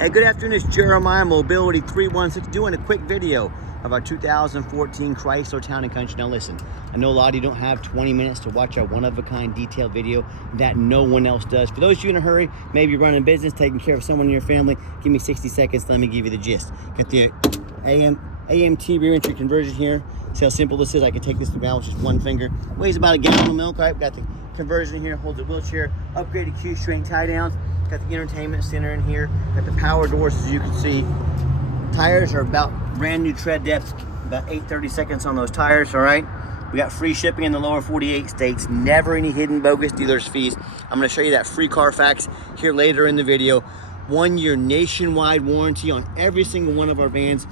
Hey, good afternoon. It's Jeremiah, Mobility 316, doing a quick video of our 2014 Chrysler Town & Country. Now listen, I know a lot of you don't have 20 minutes to watch our one-of-a-kind detailed video that no one else does. For those of you in a hurry, maybe you're running a business, taking care of someone in your family, give me 60 seconds, let me give you the gist. Got the NEMT rear entry conversion here. See how simple this is? I can take this around with just one finger. Weighs about a gallon of milk. Right, got the conversion here, holds a wheelchair, upgraded Q-string tie downs. Got the entertainment center in here. Got the power doors, as you can see. Tires are about brand new tread depth, about 8/32 on those tires, all right? We got free shipping in the lower 48 states, never any hidden bogus dealer's fees. I'm gonna show you that free Carfax here later in the video. 1 year nationwide warranty on every single one of our vans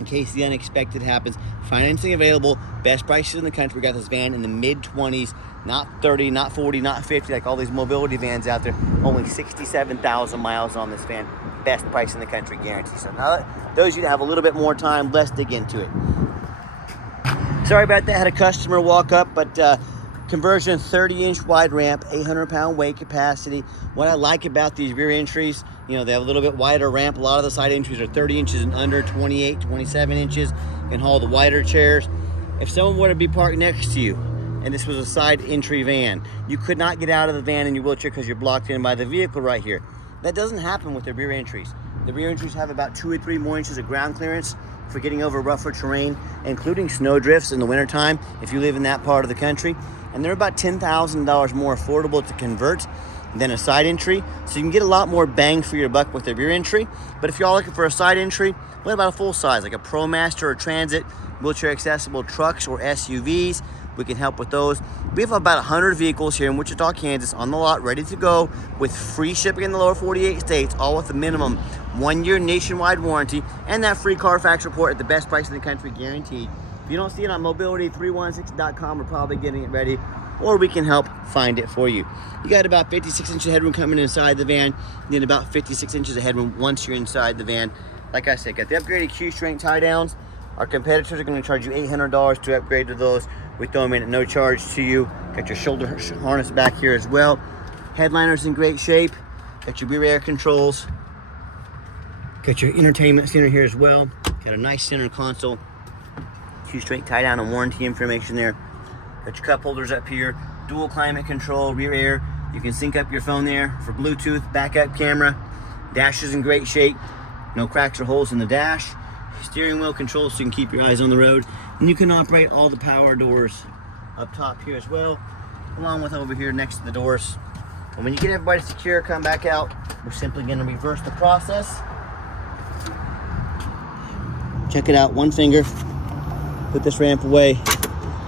in case the unexpected happens. Financing available, best prices in the country. We got this van in the mid-20s, not 30, not 40, not 50, like all these mobility vans out there. Only 67,000 miles on this van. Best price in the country, guaranteed. So now, those of you that have a little bit more time, let's dig into it. Sorry about that, had a customer walk up, but conversion 30-inch wide ramp, 800-pound weight capacity. What I like about these rear entries, you know, they have a little bit wider ramp. A lot of the side entries are 30 inches and under, 28, 27 inches. Can haul the wider chairs. If someone were to be parked next to you, and this was a side entry van, you could not get out of the van in your wheelchair because you're blocked in by the vehicle right here. That doesn't happen with the rear entries. The rear entries have about 2 or 3 more inches of ground clearance for getting over rougher terrain, including snow drifts in the wintertime if you live in that part of the country. And they're about $10,000 more affordable to convert than a side entry. So you can get a lot more bang for your buck with the rear entry. But if you're all looking for a side entry, what about a full size, like a ProMaster or Transit, wheelchair accessible trucks or SUVs? We can help with those. We have about 100 vehicles here in Wichita, Kansas on the lot, ready to go with free shipping in the lower 48 states, all with a minimum 1 year nationwide warranty and that free Carfax report at the best price in the country, guaranteed. If you don't see it on mobility316.com, we're probably getting it ready, or we can help find it for you. You got about 56 inches of headroom coming inside the van, then about 56 inches of headroom once you're inside the van. Like I said, got the upgraded Q-string tie downs. Our competitors are going to charge you $800 to upgrade to those. We throw them in at no charge to you. Got your shoulder harness back here as well. Headliner's in great shape. Got your rear air controls. Got your entertainment center here as well. Got a nice center console. Q-string tie down and warranty information there. Got your cup holders up here. Dual climate control, rear air. You can sync up your phone there for Bluetooth, backup camera. Dash is in great shape. No cracks or holes in the dash. Steering wheel controls so you can keep your eyes on the road. And you can operate all the power doors up top here as well, along with over here next to the doors. And when you get everybody secure, come back out. We're simply going to reverse the process. Check it out, one finger. Put this ramp away.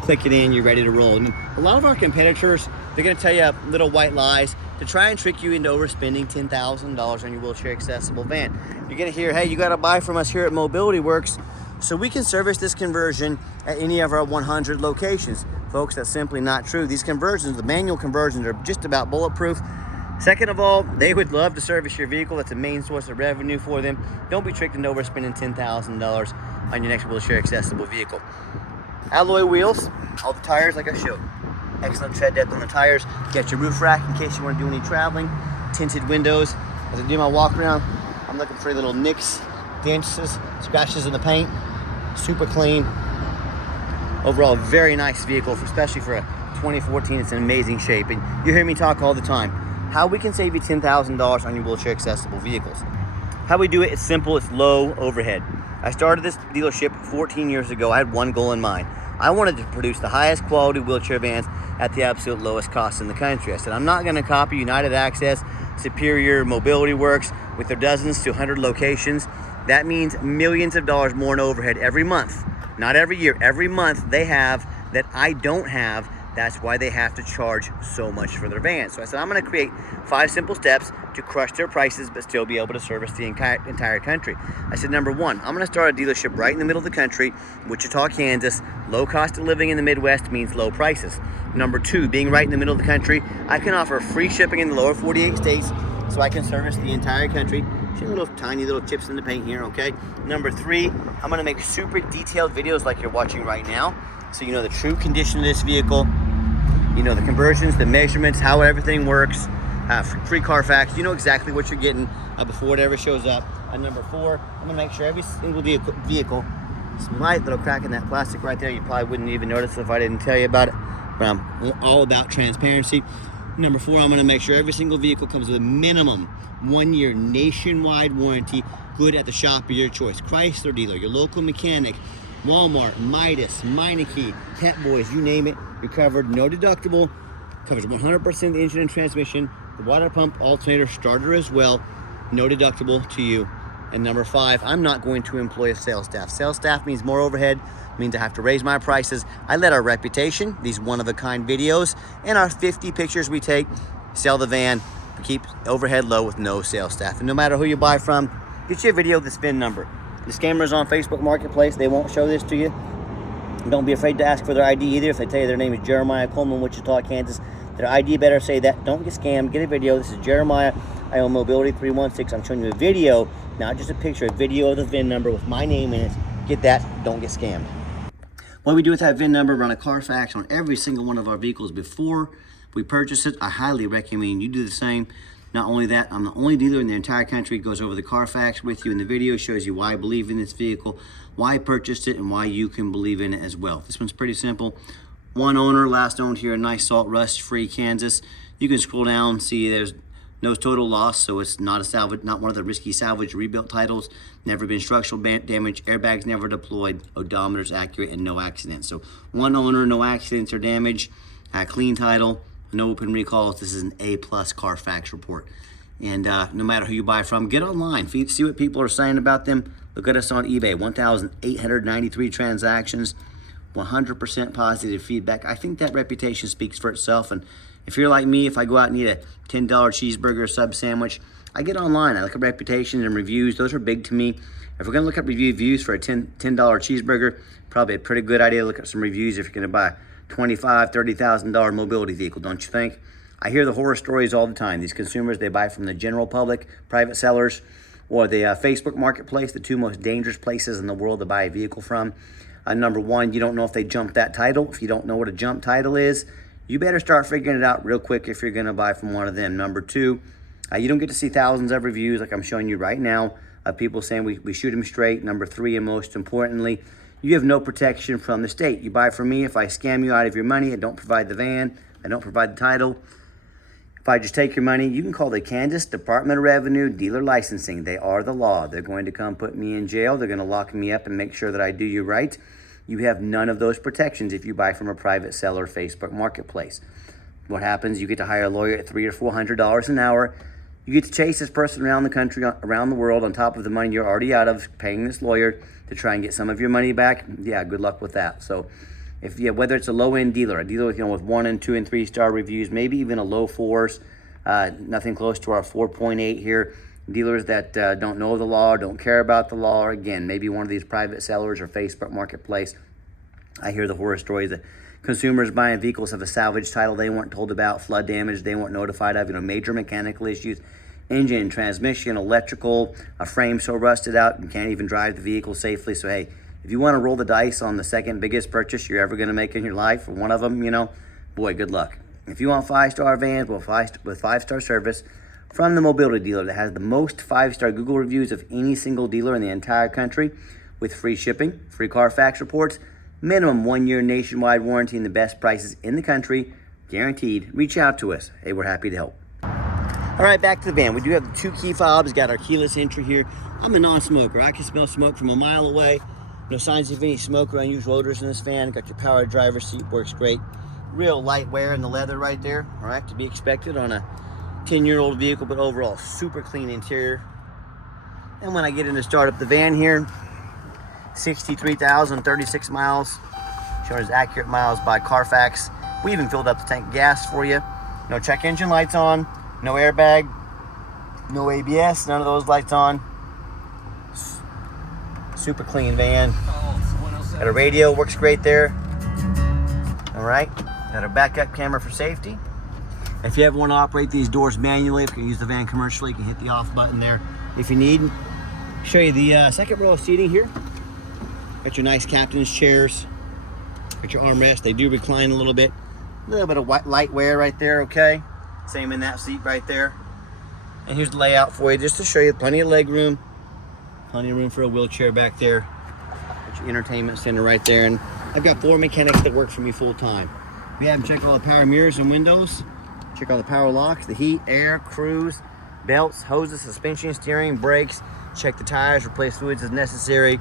Click it in, you're ready to roll. And a lot of our competitors, they're going to tell you little white lies to try and trick you into overspending $10,000 on your wheelchair accessible van. You're going to hear, hey, you got to buy from us here at Mobility Works so we can service this conversion at any of our 100 locations. Folks, that's simply not true. These conversions, the manual conversions, are just about bulletproof. Second of all, they would love to service your vehicle. That's a main source of revenue for them. Don't be tricked into overspending $10,000 on your next wheelchair accessible vehicle. Alloy wheels, all the tires like I showed. Excellent tread depth on the tires. Got your roof rack in case you want to do any traveling. Tinted windows. As I do my walk around, I'm looking for little nicks, dents, scratches in the paint. Super clean. Overall, very nice vehicle, especially for a 2014. It's in amazing shape. And you hear me talk all the time. How we can save you $10,000 on your wheelchair accessible vehicles. How we do it, it's simple, it's low overhead. I started this dealership 14 years ago. I had one goal in mind. I wanted to produce the highest quality wheelchair vans at the absolute lowest cost in the country. I said, I'm not going to copy United Access, Superior, Mobility Works with their dozens to 100 locations. That means millions of dollars more in overhead every month. Not every year, every month they have that I don't have. That's why they have to charge so much for their vans. So I said, I'm going to create 5 simple steps to crush their prices but still be able to service the entire country. I said, number 1, I'm going to start a dealership right in the middle of the country, Wichita, Kansas. Low cost of living in the Midwest means low prices. Number 2, being right in the middle of the country, I can offer free shipping in the lower 48 states so I can service the entire country. See little tiny little chips in the paint here, okay? Number 3, I'm going to make super detailed videos like you're watching right now, so you know the true condition of this vehicle, you know the conversions, the measurements, how everything works. free Carfax. You know exactly what you're getting before it ever shows up. Number 4, I'm gonna make sure every single vehicle, slight little crack in that plastic right there, you probably wouldn't even notice if I didn't tell you about it, but I'm all about transparency. Number 4, I'm gonna make sure every single vehicle comes with a minimum 1-year nationwide warranty, good at the shop of your choice. Chrysler dealer, your local mechanic, Walmart, Midas, Meineke, Pet Boys, you name it, you're covered. No deductible, covers 100% of the engine and transmission, the water pump, alternator, starter as well. No deductible to you. And number 5, I'm not going to employ a sales staff. Sales staff means more overhead, means I have to raise my prices. I let our reputation, these one-of-a-kind videos, and our 50 pictures we take, sell the van, keep overhead low with no sales staff. And no matter who you buy from, get your video with the VIN number. The scammers on Facebook Marketplace, they won't show this to you. Don't be afraid to ask for their ID either. If they tell you their name is Jeremiah Coleman, Wichita, Kansas, their ID better say that. Don't get scammed. Get a video. This is Jeremiah. I own Mobility 316. I'm showing you a video, not just a picture, a video of the VIN number with my name in it. Get that. Don't get scammed. What we do with that VIN number, run a Carfax on every single one of our vehicles before we purchase it. I highly recommend you do the same. Not only that, I'm the only dealer in the entire country that goes over the Carfax with you in the video, shows you why I believe in this vehicle, why I purchased it, and why you can believe in it as well. This one's pretty simple. One owner, last owned here in nice salt rust-free Kansas. You can scroll down, see there's no total loss, so it's not a salvage, not one of the risky salvage rebuilt titles. Never been structural damage, airbags never deployed, odometer's accurate, and no accidents. So one owner, no accidents or damage, clean title, no open recalls. This is an A+ Carfax report. And no matter who you buy from, get online, see what people are saying about them. Look at us on eBay, 1,893 transactions, 100% positive feedback. I think that reputation speaks for itself. And if you're like me, if I go out and eat a $10 cheeseburger sub sandwich, I get online. I look at reputations and reviews. Those are big to me. If we're gonna look at reviews for a $10 cheeseburger, probably a pretty good idea to look at some reviews if you're gonna buy a $25,000, $30,000 mobility vehicle, don't you think? I hear the horror stories all the time. These consumers, they buy from the general public, private sellers, or the Facebook Marketplace, the 2 most dangerous places in the world to buy a vehicle from. Number 1, you don't know if they jumped that title. If you don't know what a jump title is, you better start figuring it out real quick if you're gonna buy from one of them. Number 2, you don't get to see thousands of reviews like I'm showing you right now of people saying we shoot them straight. Number 3, and most importantly, you have no protection from the state. You buy from me, if I scam you out of your money, I don't provide the van, I don't provide the title. If I just take your money, you can call the Kansas Department of Revenue Dealer Licensing. They are the law. They're going to come put me in jail. They're going to lock me up and make sure that I do you right. You have none of those protections if you buy from a private seller Facebook Marketplace. What happens? You get to hire a lawyer at $300 or $400 an hour. You get to chase this person around the country, around the world, on top of the money you're already out of paying this lawyer to try and get some of your money back. Yeah, good luck with that. So, whether it's a low-end dealer, a dealer with 1 and 2 and 3 star reviews, maybe even a low 4s, nothing close to our 4.8 here. Dealers that don't know the law, don't care about the law, or again, maybe one of these private sellers or Facebook Marketplace. I hear the horror stories that consumers buying vehicles have a salvage title they weren't told about, flood damage they weren't notified of, major mechanical issues, engine, transmission, electrical, a frame so rusted out you can't even drive the vehicle safely. So hey, if you want to roll the dice on the second biggest purchase you're ever going to make in your life, or one of them, boy, good luck. If you want 5-star vans with 5-star service from the mobility dealer that has the most 5-star Google reviews of any single dealer in the entire country, with free shipping, free Carfax reports, minimum 1-year nationwide warranty, and the best prices in the country, guaranteed, reach out to us. Hey, we're happy to help. All right, back to the van. We do have the 2 key fobs, got our keyless entry here. I'm a non-smoker. I can smell smoke from a mile away. No signs of any smoke or unusual odors in this van. Got your power driver's seat, works great. Real light wear in the leather right there. All right, to be expected on a 10-year-old vehicle, but overall super clean interior. And when I get in to start up the van here, 63,036 miles, showing as accurate miles by Carfax. We even filled up the tank of gas for you. No check engine lights on, no airbag, no ABS, none of those lights on. Super clean van. Got a radio, works great there. All right, got a backup camera for safety. If you ever want to operate these doors manually, if you can use the van commercially, you can hit the off button there if you need. Show you the second row of seating here. Got your nice captain's chairs. Got your armrest. They do recline a little bit of light wear right there, okay? Same in that seat right there. And here's the layout for you, just to show you plenty of leg room, plenty of room for a wheelchair back there. Got your entertainment center right there. And I've got 4 mechanics that work for me full time. We have them check all the power mirrors and windows, check all the power locks, the heat, air, cruise, belts, hoses, suspension, steering, brakes, check the tires, replace fluids as necessary.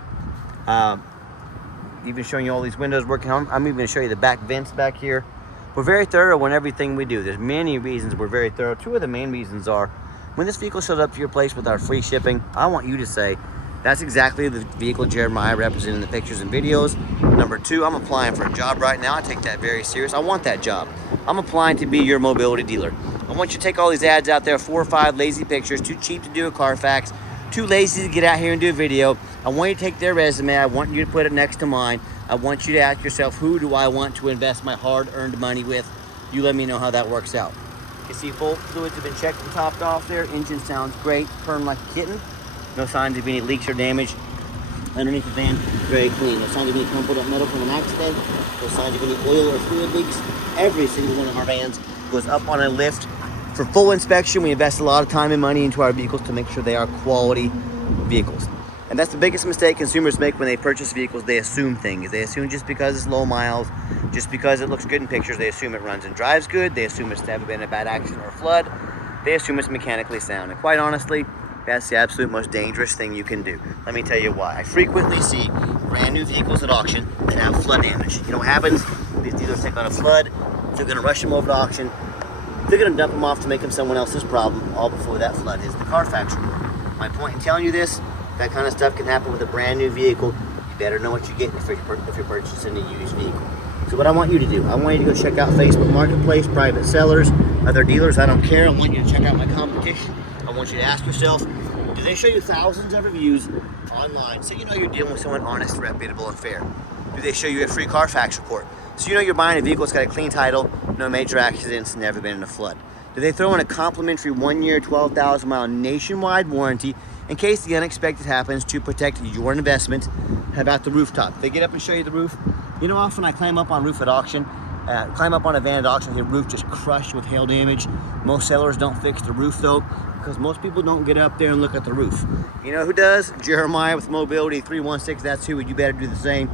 Even showing you all these windows working. I'm even going to show you the back vents back here. We're very thorough in everything we do. There's many reasons we're very thorough. 2 of the main reasons are, when this vehicle shows up to your place with our free shipping, I want you to say, that's exactly the vehicle Jeremiah represented in the pictures and videos. Number 2, I'm applying for a job right now. I take that very serious. I want that job. I'm applying to be your mobility dealer. I want you to take all these ads out there, 4 or 5 lazy pictures, too cheap to do a Carfax, too lazy to get out here and do a video. I want you to take their resume. I want you to put it next to mine. I want you to ask yourself, who do I want to invest my hard-earned money with? You let me know how that works out. You see full fluids have been checked and topped off there. Engine sounds great, purring like a kitten. No signs of any leaks or damage. Underneath the van, very clean. No signs of any crumpled up metal from an accident. No signs of any oil or fluid leaks. Every single one of our vans goes up on a lift for full inspection. We invest a lot of time and money into our vehicles to make sure they are quality vehicles. And that's the biggest mistake consumers make when they purchase vehicles. They assume things. They assume just because it's low miles, just because it looks good in pictures, they assume it runs and drives good. They assume it's never been a bad accident or a flood. They assume it's mechanically sound. And quite honestly, that's the absolute most dangerous thing you can do. Let me tell you why. I frequently see brand new vehicles at auction that have flood damage. You know what happens? These dealers take on a flood. They're going to rush them over to auction. They're going to dump them off to make them someone else's problem, all before that flood hits the Carfax report. My point in telling you this, that kind of stuff can happen with a brand new vehicle. You better know what you're getting if you're purchasing a used vehicle. So what I want you to do, I want you to go check out Facebook Marketplace, private sellers, other dealers, I don't care. I want you to check out my competition. I want you to ask yourself, do they show you thousands of reviews online so you know you're dealing with someone honest, reputable, and fair? Do they show you a free Carfax report so you know you're buying a vehicle that's got a clean title, no major accidents, never been in a flood? Do they throw in a complimentary 1-year, 12,000-mile nationwide warranty in case the unexpected happens to protect your investment? How about the rooftop? If they get up and show you the roof, you know, often I climb up on roof at auction, climb up on a van at auction, the roof just crushed with hail damage. Most sellers don't fix the roof though, because most people don't get up there and look at the roof. You know who does? Jeremiah with Mobility 316, that's who. You better do the same.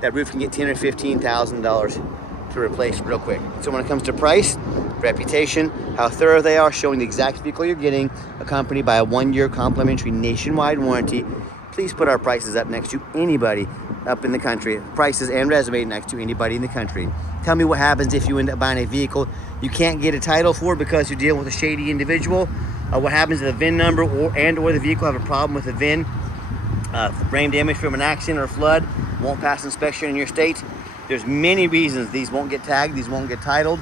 That roof can get $10,000 or $15,000 to replace real quick. So when it comes to price, reputation, how thorough they are, showing the exact vehicle you're getting, accompanied by a 1-year complimentary nationwide warranty, please put our prices up next to anybody up in the country. Prices and resume next to anybody in the country. Tell me what happens if you end up buying a vehicle you can't get a title for because you're dealing with a shady individual. What happens if the VIN number or the vehicle have a problem with the VIN? Brain damage from an accident or flood, won't pass inspection in your state. There's many reasons these won't get tagged, these won't get titled.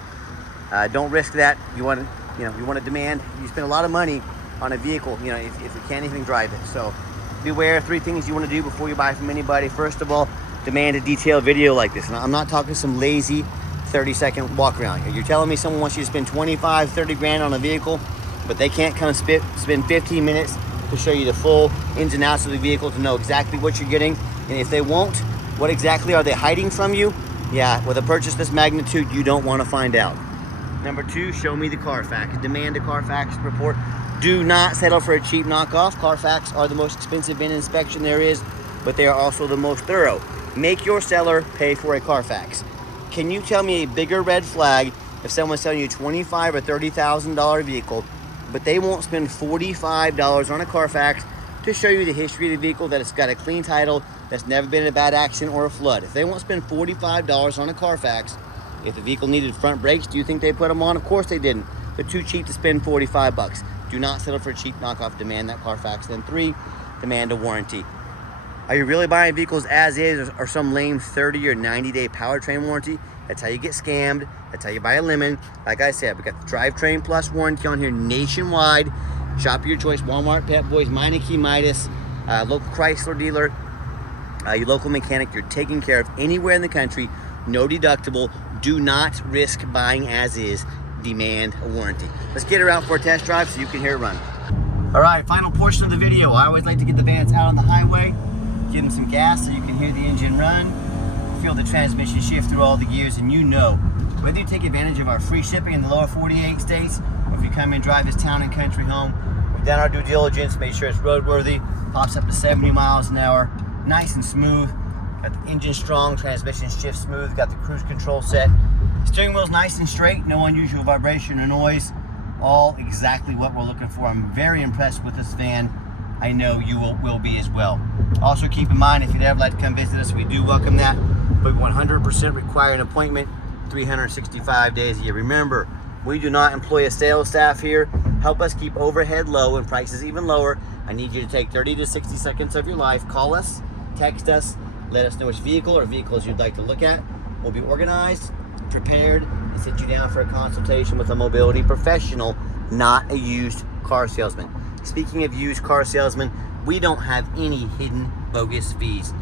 Don't risk that. You want to demand. You spend a lot of money on a vehicle, you know, if you can't even drive it. So beware. 3 things you want to do before you buy from anybody. First of all, demand a detailed video like this. And I'm not talking some lazy 30-second walk around. You're telling me someone wants you to spend 25, 30 grand on a vehicle, but they can't come spend 15 minutes to show you the full ins and outs of the vehicle to know exactly what you're getting. And if they won't, what exactly are they hiding from you? Yeah, with a purchase this magnitude, you don't want to find out. Number 2, show me the Carfax. Demand a Carfax report. Do not settle for a cheap knockoff. Carfax are the most expensive VIN inspection there is, but they are also the most thorough. Make your seller pay for a Carfax. Can you tell me a bigger red flag if someone's selling you a $25,000 or $30,000 vehicle, but they won't spend $45 on a Carfax to show you the history of the vehicle, that it's got a clean title, that's never been in a bad accident or a flood? If they won't spend $45 on a Carfax, if the vehicle needed front brakes, do you think they put them on? Of course they didn't. They're too cheap to spend 45 bucks. Do not settle for a cheap knockoff. Demand that Carfax. Then 3, demand a warranty. Are you really buying vehicles as is, or some lame 30 or 90-day powertrain warranty? That's how you get scammed. That's how you buy a lemon. Like I said, we got the Drivetrain Plus warranty on here nationwide. Shop your choice: Walmart, Pep Boys, Meineke, Midas, local Chrysler dealer, your local mechanic. You're taken care of anywhere in the country. No deductible. Do not risk buying as is. Demand a warranty. Let's get her out for a test drive so you can hear it run. All right, final portion of the video. I always like to get the vans out on the highway, give them some gas so you can hear the engine run, feel the transmission shift through all the gears, and you know, whether you take advantage of our free shipping in the lower 48 states if you come and drive this town and country home, we've done our due diligence, made sure it's roadworthy, pops up to 70 miles an hour, nice and smooth. Got the engine strong, transmission shift smooth, got the cruise control set. Steering wheel's nice and straight, no unusual vibration or noise. All exactly what we're looking for. I'm very impressed with this van. I know you will be as well. Also keep in mind, if you'd ever like to come visit us, we do welcome that, but 100% require an appointment 365 days a year. Remember, we do not employ a sales staff here. Help us keep overhead low and prices even lower. I need you to take 30 to 60 seconds of your life. Call us, text us, let us know which vehicle or vehicles you'd like to look at. We'll be organized, prepared, and sit you down for a consultation with a mobility professional, not a used car salesman. Speaking of used car salesmen, we don't have any hidden bogus fees.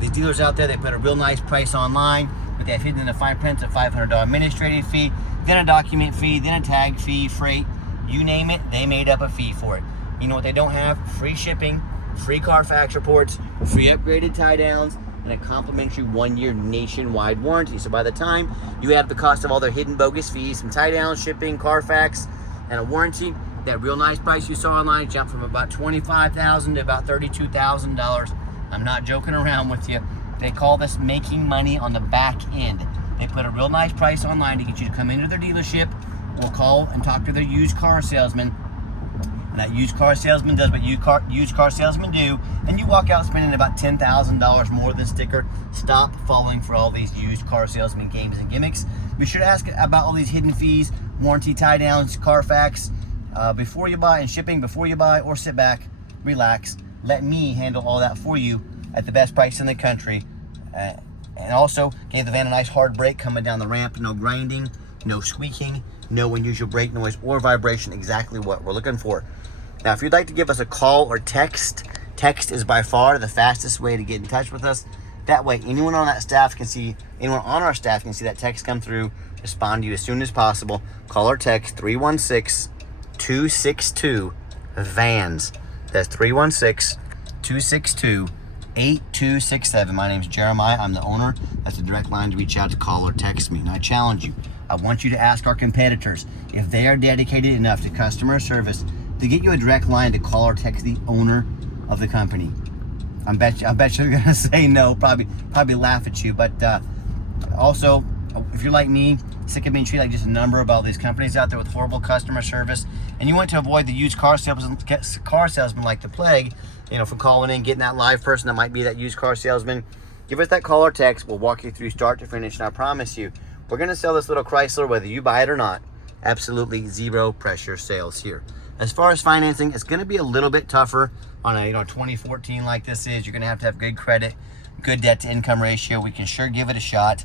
These dealers out there, they put a real nice price online, but they have hidden in the fine print a $500 administrative fee, then a document fee, then a tag fee, freight, you name it, they made up a fee for it. You know what they don't have? Free shipping, free Carfax reports, free upgraded tie downs, and a complimentary 1-year nationwide warranty. So by the time you have the cost of all their hidden bogus fees, some tie downs, shipping, Carfax, and a warranty, that real nice price you saw online jumped from about $25,000 to about $32,000. I'm not joking around with you. They call this making money on the back end. They put a real nice price online to get you to come into their dealership. We'll call and talk to their used car salesman. And that used car salesman does what used car salesmen do, and you walk out spending about $10,000 more than sticker. Stop falling for all these used car salesman games and gimmicks. Be sure to ask about all these hidden fees, warranty tie downs, Carfax, before you buy, and shipping before you buy, or sit back, relax, let me handle all that for you at the best price in the country. And also gave the van a nice hard brake coming down the ramp. No grinding, no squeaking, no unusual brake noise or vibration. Exactly what we're looking for. Now, if you'd like to give us a call or text is by far the fastest way to get in touch with us. That way, anyone on our staff can see that text come through, respond to you as soon as possible. Call or text 316-262-VANS. That's 316-262-8267. My name's Jeremiah. I'm the owner. That's a direct line to reach out to call or text me. And I challenge you. I want you to ask our competitors if they are dedicated enough to customer service to get you a direct line to call or text the owner of the company. I bet you they're gonna say no, probably laugh at you. But also, if you're like me, sick of being treated like just a number of all these companies out there with horrible customer service, and you want to avoid the used car salesman like the plague, from calling in, getting that live person that might be that used car salesman, give us that call or text. We'll walk you through start to finish, and I promise you, we're gonna sell this little Chrysler whether you buy it or not. Absolutely zero pressure sales here. As far as financing, it's gonna be a little bit tougher on a 2014 like this is. You're gonna have to have good credit, good debt to income ratio. We can sure give it a shot.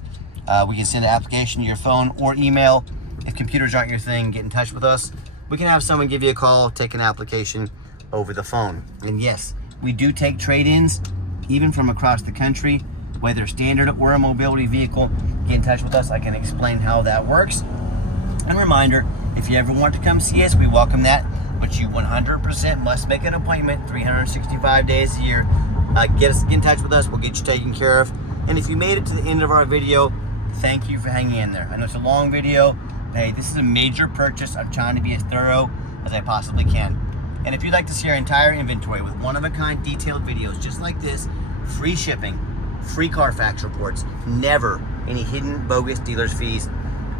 We can send an application to your phone or email. If computers aren't your thing, get in touch with us. We can have someone give you a call, take an application over the phone. And yes, we do take trade-ins, even from across the country, whether standard or a mobility vehicle. Get in touch with us. I can explain how that works. And reminder, if you ever want to come see us, we welcome that, but you 100% must make an appointment 365 days a year. Get in touch with us. We'll get you taken care of. And if you made it to the end of our video, thank you for hanging in there. I know it's a long video. Hey, this is a major purchase. I'm trying to be as thorough as I possibly can. And if you'd like to see our entire inventory with one-of-a-kind detailed videos just like this, free shipping, free Carfax reports, never any hidden bogus dealer's fees,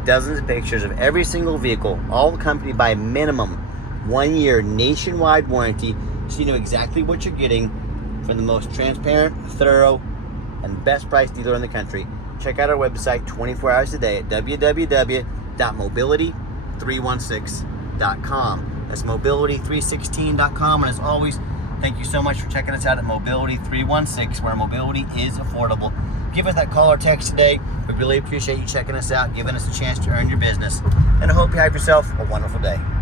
dozens of pictures of every single vehicle, all accompanied by a minimum 1-year nationwide warranty, so you know exactly what you're getting from the most transparent, thorough, and best price dealer in the country. Check out our website 24 hours a day at www.mobility316.com. That's mobility316.com. And as always, thank you so much for checking us out at Mobility 316, where mobility is affordable. Give us that call or text today. We really appreciate you checking us out, giving us a chance to earn your business. And I hope you have yourself a wonderful day.